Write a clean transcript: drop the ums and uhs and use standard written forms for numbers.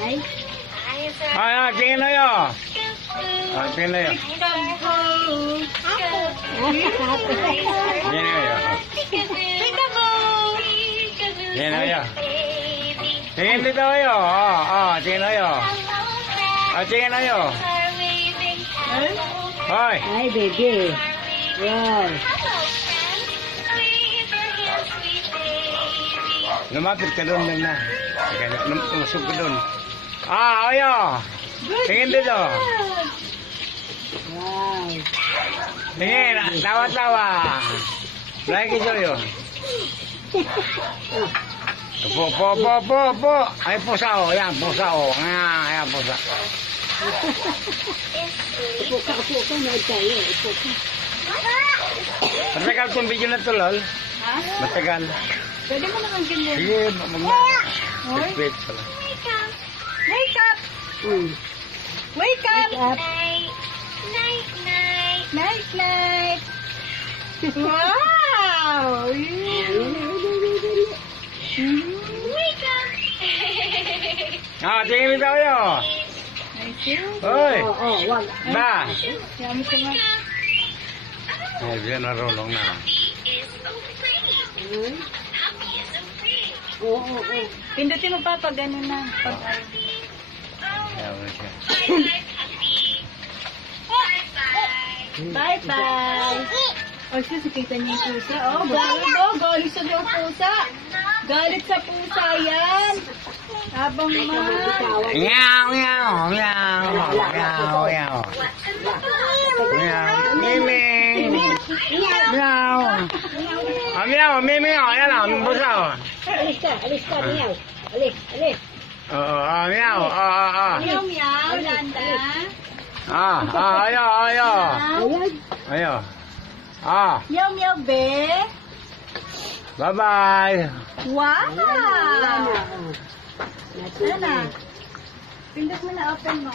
Ay. Ay, tingin na yun. Tingin na yun. Tingin na yun. Tingin na yun. Tingin dito kayo. Tingin na yun. Tingin na yun. Hoy. Ay, baby. Wow. Lumapit ka doon na. Lumusog ka doon. Ayo. Tingin dito. Wow. Tingin, tawa-tawa. Lagi sa'yo. Po. Ay, pusa o. Yan, pusa o. Ayan, pusa. Upo ka, nood tayo. Upo ka. Matagal itong video na to, lol. Ha? Matagal. Pwede mo naman ganyan. Sige, Hoy. wait pala. Wake up! Wake up! Up. Night, night! Wow! Wake up! Tingin dito kayo. Thank you. Hoy. Wag. Ba. Yummy ka nga. Ay, diyan narulong na. Oo. Pindutin mo pa pag gano'n na. Pag Ayan mo siya. bye-bye! Oh, sis, kita niyo yung pusa. Oh, galit sa yung pusa. Galit sa pusa yan. Habang Meow, meow, meow, meow, meow. Meow, miming. Meow. Meow, miming. Ayan o, ang busa o. Alis ka, niyaw. Alis. Meow, meow, meow, Landa. Ayo. Ayan. Ayo. Meow, meow, be. Bye-bye. Wow! Ayan na. Ano na? Pindot mo na, open mo.